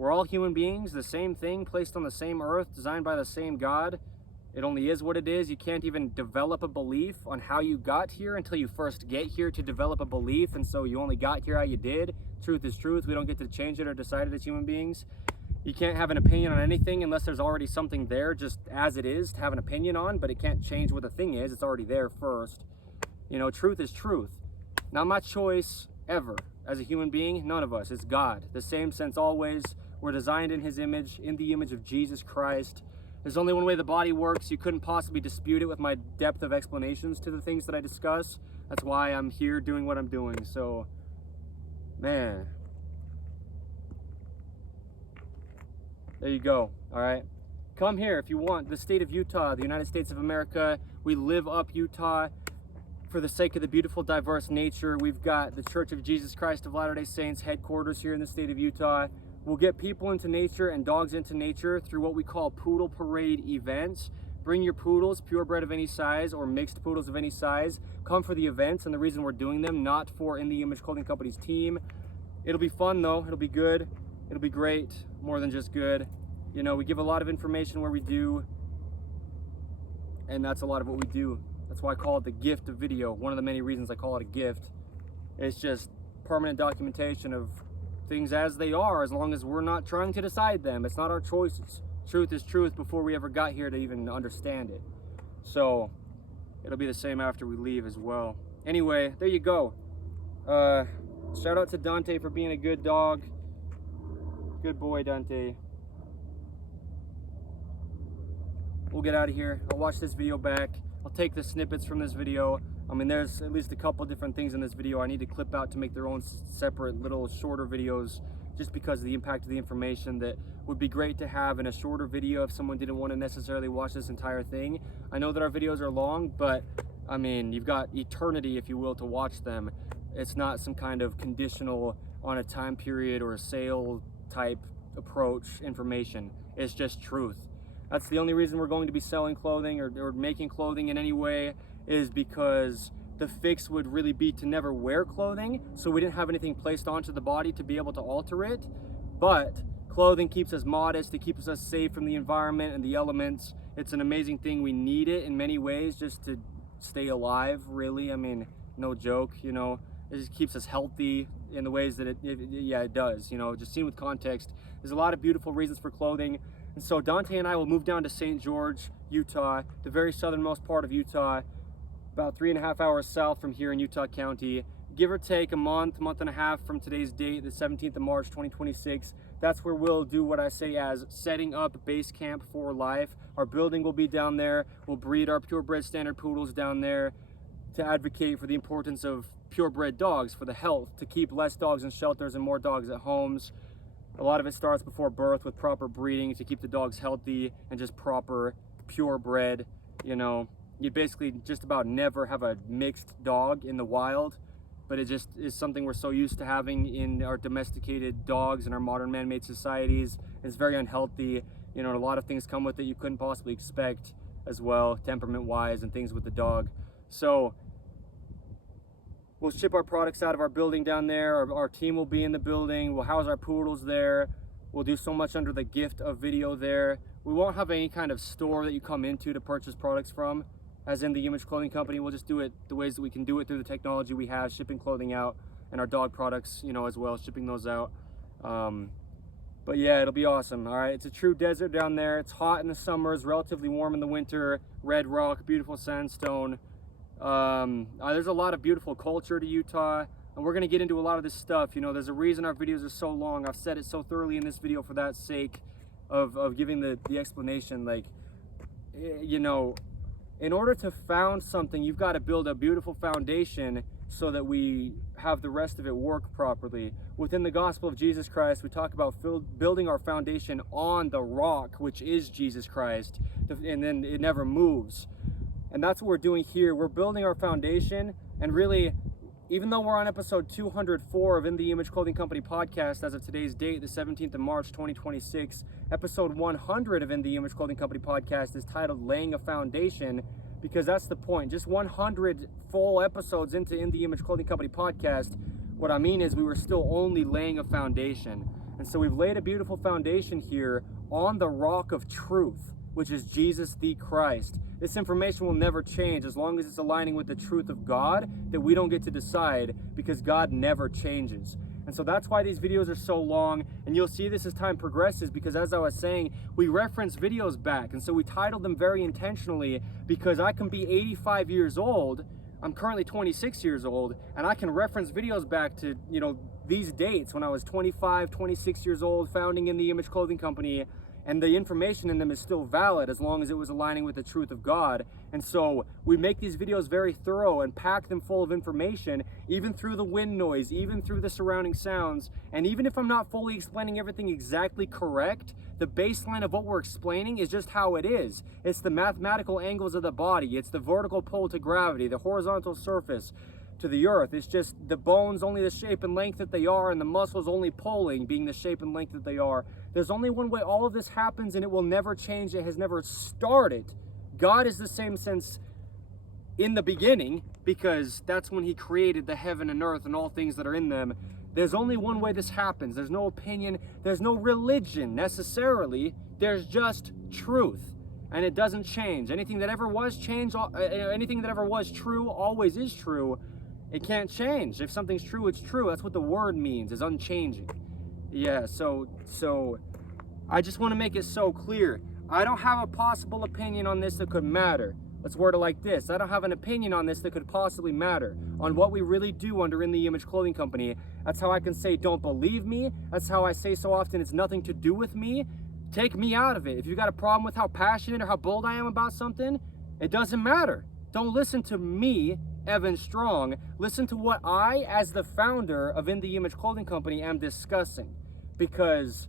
We're all human beings, the same thing, placed on the same earth, designed by the same God. It only is what it is. You can't even develop a belief on how you got here until you first get here to develop a belief, and so you only got here how you did. Truth is truth. We don't get to change it or decide it as human beings. You can't have an opinion on anything unless there's already something there just as it is to have an opinion on, but it can't change what the thing is. It's already there first. You know, truth is truth. Not my choice ever as a human being. None of us. It's God. The same sense always. We're designed in his image, in the image of Jesus Christ. There's only one way the body works. You couldn't possibly dispute it with my depth of explanations to the things that I discuss. That's why I'm here doing what I'm doing. So, man. There you go. All right. Come here if you want. The state of Utah, the United States of America. We live up Utah for the sake of the beautiful, diverse nature. We've got the Church of Jesus Christ of Latter-day Saints headquarters here in the state of Utah. We'll get people into nature and dogs into nature through what we call poodle parade events. Bring your poodles, purebred of any size or mixed poodles of any size. Come for the events, and the reason we're doing them, not for In The Image Clothing Company's team. It'll be fun though. It'll be good. It'll be great. More than just good. You know, we give a lot of information where we do, and that's a lot of what we do. That's why I call it the gift of video. One of the many reasons I call it a gift. It's just permanent documentation of things as they are, as long as we're not trying to decide them. It's not our choices. Truth is truth before we ever got here to even understand it. So it'll be the same after we leave as well. Anyway, there you go. Shout out to Dante for being a good dog. Good boy, Dante. We'll get out of here. I'll watch this video back. I'll take the snippets from this video. I mean, there's at least a couple different things in this video I need to clip out to make their own separate little shorter videos, just because of the impact of the information that would be great to have in a shorter video if someone didn't want to necessarily watch this entire thing. I know that our videos are long, but I mean, you've got eternity, if you will, to watch them. It's not some kind of conditional on a time period or a sale type approach information. It's just truth. That's the only reason we're going to be selling clothing or making clothing in any way, is because the fix would really be to never wear clothing, so we didn't have anything placed onto the body to be able to alter it. But clothing keeps us modest, it keeps us safe from the environment and the elements. It's an amazing thing. We need it in many ways just to stay alive, really. I mean, no joke, you know. It just keeps us healthy in the ways that it does, you know. Just seen with context, there's a lot of beautiful reasons for clothing. And so Dante and I will move down to St. George, Utah, the very southernmost part of Utah, about 3.5 hours south from here in Utah County. Give or take a month and a half from today's date, the 17th of March, 2026. That's where we'll do what I say as setting up base camp for life. Our building will be down there. We'll breed our purebred standard poodles down there to advocate for the importance of purebred dogs, for the health, to keep less dogs in shelters and more dogs at homes. A lot of it starts before birth with proper breeding to keep the dogs healthy and just proper purebred. You know, you basically just about never have a mixed dog in the wild, but it just is something we're so used to having in our domesticated dogs and our modern man-made societies. It's very unhealthy. You know, a lot of things come with it you couldn't possibly expect as well, temperament-wise, and things with the dog. So we'll ship our products out of our building down there. Our team will be in the building. We'll house our poodles there. We'll do so much under the gift of video there. We won't have any kind of store that you come into to purchase products from, as in the Image Clothing Company. We'll just do it the ways that we can do it through the technology we have, shipping clothing out, and our dog products, you know, as well, shipping those out. But yeah, it'll be awesome. All right, it's a true desert down there. It's hot in the summers, relatively warm in the winter. Red rock, beautiful sandstone. There's a lot of beautiful culture to Utah, and we're going to get into a lot of this stuff. You know, there's a reason our videos are so long. I've said it so thoroughly in this video for that sake of giving the explanation. Like, you know, in order to found something, you've got to build a beautiful foundation so that we have the rest of it work properly. Within the gospel of Jesus Christ, we talk about building our foundation on the rock, which is Jesus Christ, and then it never moves. And that's what we're doing here. We're building our foundation, and really, even though we're on episode 204 of In The Image Clothing Company podcast as of today's date, the 17th of March, 2026, episode 100 of In The Image Clothing Company podcast is titled Laying a Foundation, because that's the point. Just 100 full episodes into In The Image Clothing Company podcast, what I mean is we were still only laying a foundation. And so we've laid a beautiful foundation here on the rock of truth, which is Jesus the Christ. This information will never change as long as it's aligning with the truth of God that we don't get to decide, because God never changes. And so that's why these videos are so long, and you'll see this as time progresses, because as I was saying, we reference videos back, and so we titled them very intentionally, because I can be 85 years old, I'm currently 26 years old, and I can reference videos back to, these dates when I was 25, 26 years old, founding In the Image Clothing Company, and the information in them is still valid as long as it was aligning with the truth of God. And so we make these videos very thorough and pack them full of information, even through the wind noise, even through the surrounding sounds. And even if I'm not fully explaining everything exactly correct, the baseline of what we're explaining is just how it is. It's the mathematical angles of the body. It's the vertical pull to gravity, the horizontal surface to the earth. It's just the bones only the shape and length that they are, and the muscles only pulling being the shape and length that they are. There's only one way all of this happens, and it will never change. It has never started. God is the same since in the beginning, because that's when he created the heaven and earth and all things that are in them. There's only one way this happens. There's no opinion. There's no religion necessarily. There's just truth, and it doesn't change. Anything that ever was changed, anything that ever was true always is true. It can't change. If something's true, it's true. That's what the word means, is unchanging. Yeah, so I just want to make it so clear. I don't have a possible opinion on this that could matter. Let's word it like this. I don't have an opinion on this that could possibly matter on what we really do under In the Image Clothing Company. That's how I can say, don't believe me. That's how I say so often, it's nothing to do with me. Take me out of it. If you've got a problem with how passionate or how bold I am about something, it doesn't matter. Don't listen to me, Evan Strong. Listen to what I, as the founder of In the Image Clothing Company, am discussing, because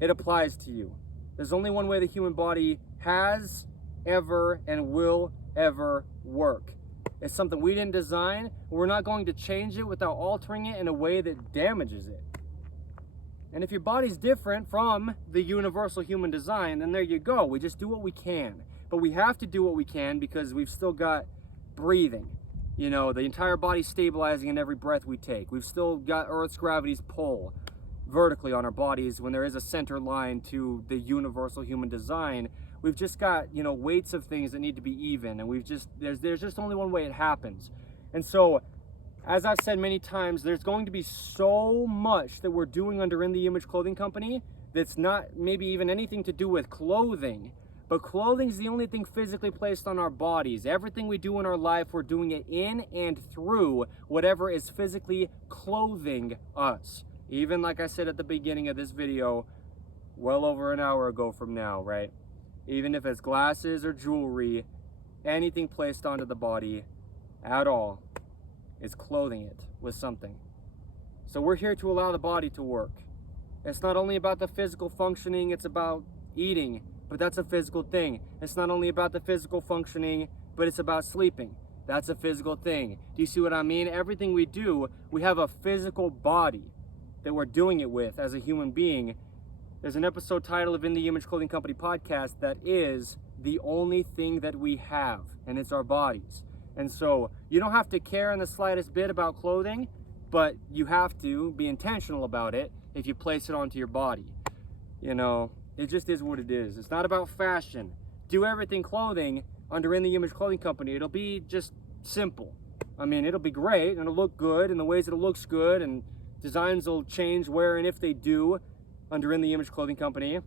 it applies to you. There's only one way the human body has ever and will ever work. It's something we didn't design. We're not going to change it without altering it in a way that damages it. And if your body's different from the universal human design, then there you go. We just do what we can. But we have to do what we can because we've still got breathing. The entire body's stabilizing in every breath we take. We've still got Earth's gravity's pull vertically on our bodies when there is a center line to the universal human design. We've just got, weights of things that need to be even, and there's just only one way it happens. And so, as I've said many times, there's going to be so much that we're doing under In the Image Clothing Company that's not maybe even anything to do with clothing. But clothing is the only thing physically placed on our bodies. Everything we do in our life, we're doing it in and through whatever is physically clothing us. Even like I said at the beginning of this video, well over an hour ago from now, right? Even if it's glasses or jewelry, anything placed onto the body at all is clothing it with something. So we're here to allow the body to work. It's not only about the physical functioning, it's about eating. But that's a physical thing. It's not only about the physical functioning, but it's about sleeping. That's a physical thing. Do you see what I mean? Everything we do, we have a physical body that we're doing it with as a human being. There's an episode title of In the Image Clothing Company podcast that is the only thing that we have, and it's our bodies. And so you don't have to care in the slightest bit about clothing, but you have to be intentional about it if you place it onto your body. It just is what it is. It's not about fashion. Do everything clothing under In the Image Clothing Company. It'll be just simple. It'll be great, and it'll look good in the ways that it looks good, and designs will change where and if they do under In the Image Clothing Company.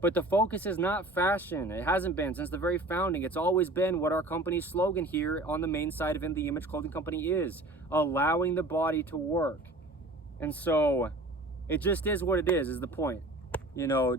But the focus is not fashion. It hasn't been since the very founding. It's always been what our company's slogan here on the main side of In the Image Clothing Company is: allowing the body to work. And so it just is what it is the point.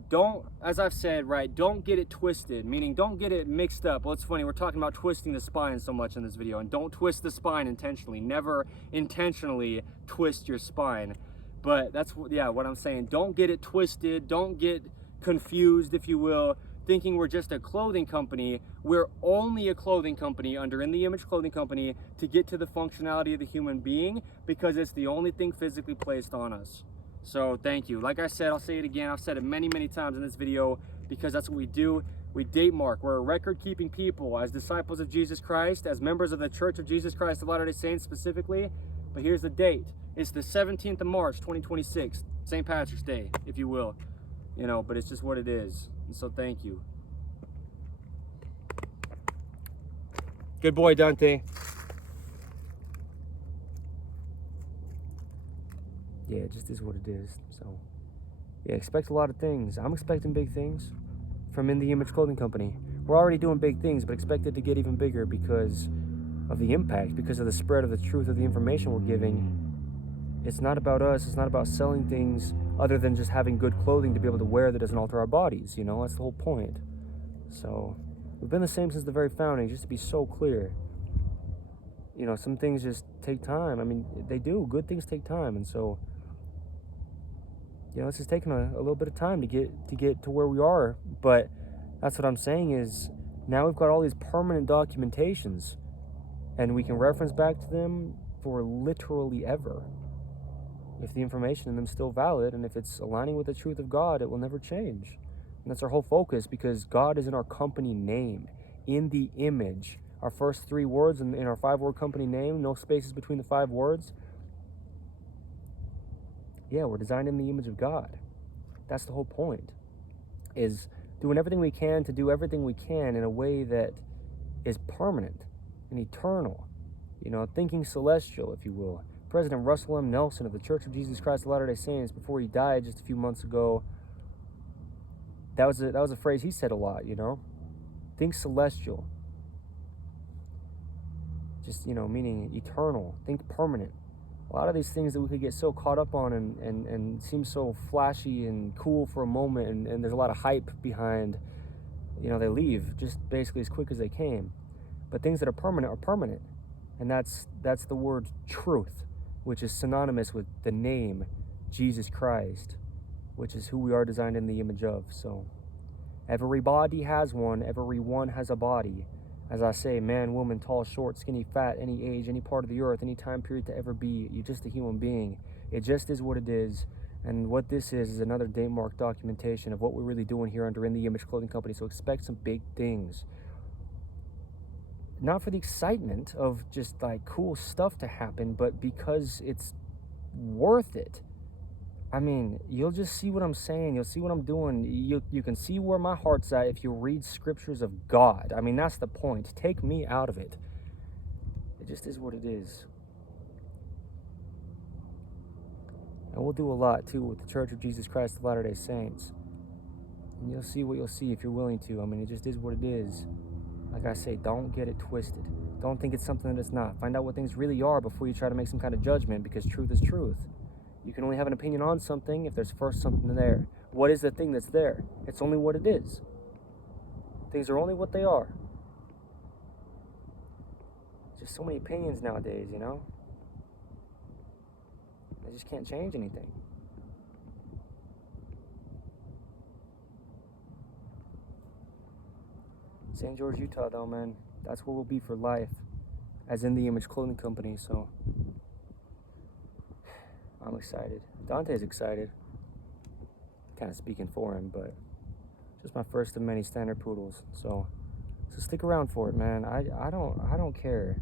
Don't, as I've said, right, don't get it twisted, meaning don't get it mixed up. Well, it's funny, we're talking about twisting the spine so much in this video, and don't twist the spine intentionally. Never intentionally twist your spine. But that's, what I'm saying. Don't get it twisted. Don't get confused, if you will, thinking we're just a clothing company. We're only a clothing company under In the Image Clothing Company to get to the functionality of the human being, because it's the only thing physically placed on us. So thank you. Like I said, I'll say it again. I've said it many, many times in this video, because that's what we do. We date mark. We're a record-keeping people as disciples of Jesus Christ, as members of the Church of Jesus Christ of Latter-day Saints specifically. But here's the date. It's the 17th of March, 2026, St. Patrick's Day, if you will. You know, but it's just what it is. And so thank you. Good boy, Dante. Yeah, it just is what it is. So, yeah, expect a lot of things. I'm expecting big things from In The Image Clothing Company. We're already doing big things, but expect it to get even bigger because of the impact, because of the spread of the truth of the information we're giving. It's not about us. It's not about selling things other than just having good clothing to be able to wear that doesn't alter our bodies. You know, that's the whole point. So, we've been the same since the very founding, just to be so clear. You know, some things just take time. I mean, they do. Good things take time. And so, you know, this has taken a little bit of time to get to where we are. But that's what I'm saying is now we've got all these permanent documentations and we can reference back to them for literally ever. If the information in them is still valid and if it's aligning with the truth of God, it will never change. And that's our whole focus, because God is in our company name, in the image. Our first 3 words in our 5-word company name, no spaces between the 5 words. Yeah, we're designed in the image of God. That's the whole point, is doing everything we can to do everything we can in a way that is permanent and eternal. You know, thinking celestial, if you will. President Russell M. Nelson of the Church of Jesus Christ of Latter-day Saints, before he died just a few months ago, that was a phrase he said a lot, you know. Think celestial. Just, you know, meaning eternal. Think permanent. A lot of these things that we could get so caught up on and seem so flashy and cool for a moment, and there's a lot of hype behind, you know, they leave just basically as quick as they came. But things that are permanent. And that's the word truth, which is synonymous with the name Jesus Christ, which is who we are designed in the image of. So everybody has one, everyone has a body. As I say, man, woman, tall, short, skinny, fat, any age, any part of the earth, any time period to ever be, you're just a human being. It just is what it is. And what this is another date mark documentation of what we're really doing here under In The Image Clothing Company. So expect some big things. Not for the excitement of just like cool stuff to happen, but because it's worth it. I mean, you'll just see what I'm saying. You'll see what I'm doing. You can see where my heart's at if you read scriptures of God. I mean, that's the point. Take me out of it. It just is what it is. And we'll do a lot, too, with the Church of Jesus Christ of Latter-day Saints. And you'll see what you'll see if you're willing to. I mean, it just is what it is. Like I say, don't get it twisted. Don't think it's something that it's not. Find out what things really are before you try to make some kind of judgment, because truth is truth. You can only have an opinion on something if there's first something there. What is the thing that's there? It's only what it is. Things are only what they are. Just so many opinions nowadays, you know? They just can't change anything. St. George, Utah, though, man, that's where we'll be for life, as In The Image Clothing Company, so I'm excited. Dante's excited. Kind of speaking for him, but just my first of many standard poodles. So stick around for it, man. I don't care.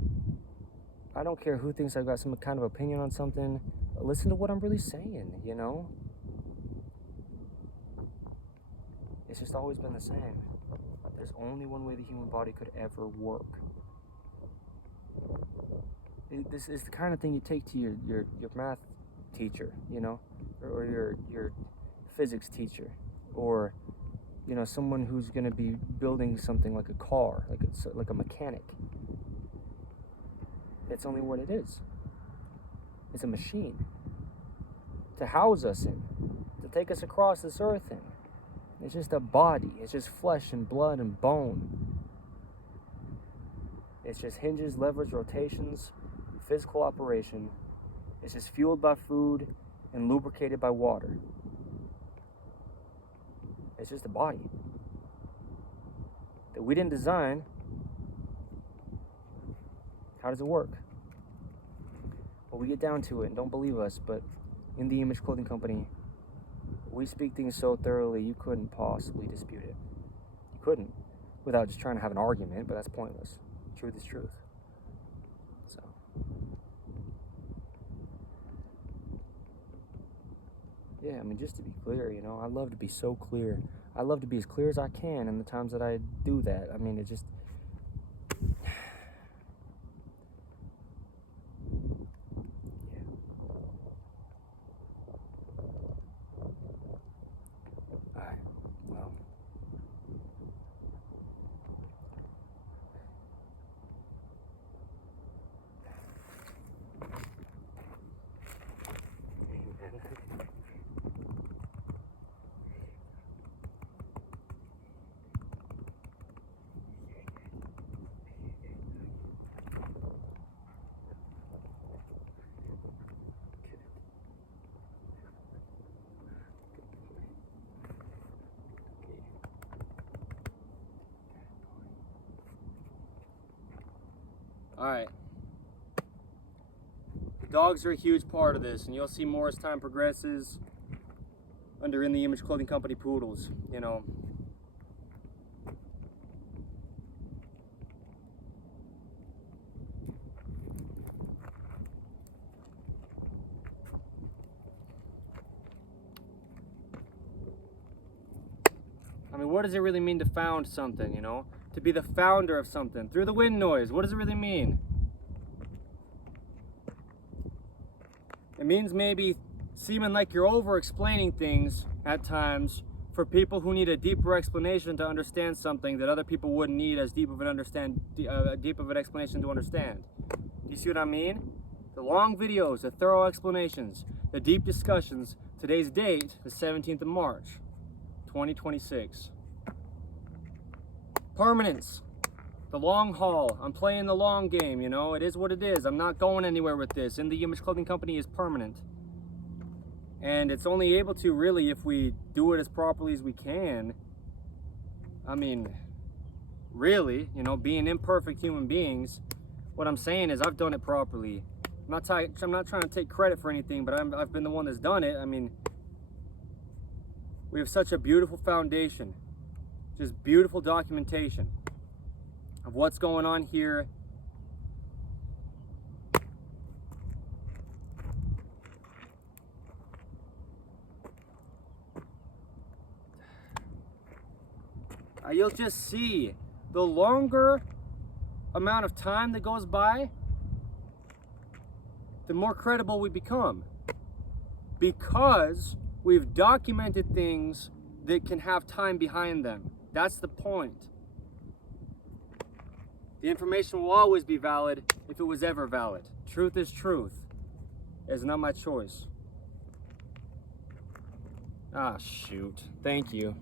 I don't care who thinks I've got some kind of opinion on something. Listen to what I'm really saying, you know? It's just always been the same. There's only one way the human body could ever work. This is the kind of thing you take to your math teacher, you know, or your physics teacher, or, you know, someone who's going to be building something like a car, like a mechanic. It's only what it is. It's a machine to house us in, to take us across this earth in. It's just a body. It's just flesh and blood and bone. It's just hinges, levers, rotations, physical operation. It's just fueled by food and lubricated by water. It's just a body that we didn't design. How does it work? Well, we get down to it, and don't believe us, but In The Image Clothing Company, we speak things so thoroughly you couldn't possibly dispute it. You couldn't, without just trying to have an argument, but that's pointless. Truth is truth. So, yeah, I mean, just to be clear, you know, I love to be so clear. I love to be as clear as I can in the times that I do that. I mean, it just... Yeah. Alright, well... Alright. Dogs are a huge part of this, and you'll see more as time progresses under In The Image Clothing Company poodles, you know. I mean, what does it really mean to found something, you know? To be the founder of something. Through the wind noise, what does it really mean? It means maybe seeming like you're over-explaining things at times for people who need a deeper explanation to understand something that other people wouldn't need as deep of an explanation to understand. Do you see what I mean? The long videos, the thorough explanations, the deep discussions. Today's date, the 17th of March, 2026. Permanence. The long haul. I'm playing the long game, you know. It is what it is. I'm not going anywhere with this. In The Image Clothing Company is permanent. And it's only able to, really, if we do it as properly as we can. I mean, really, you know, being imperfect human beings, what I'm saying is I've done it properly. I'm not trying to take credit for anything, but I've been the one that's done it. I mean, we have such a beautiful foundation. Just beautiful documentation of what's going on here. You'll just see the longer amount of time that goes by, the more credible we become, because we've documented things that can have time behind them. That's the point. The information will always be valid if it was ever valid. Truth is truth. It's not my choice. Ah, shoot. Thank you.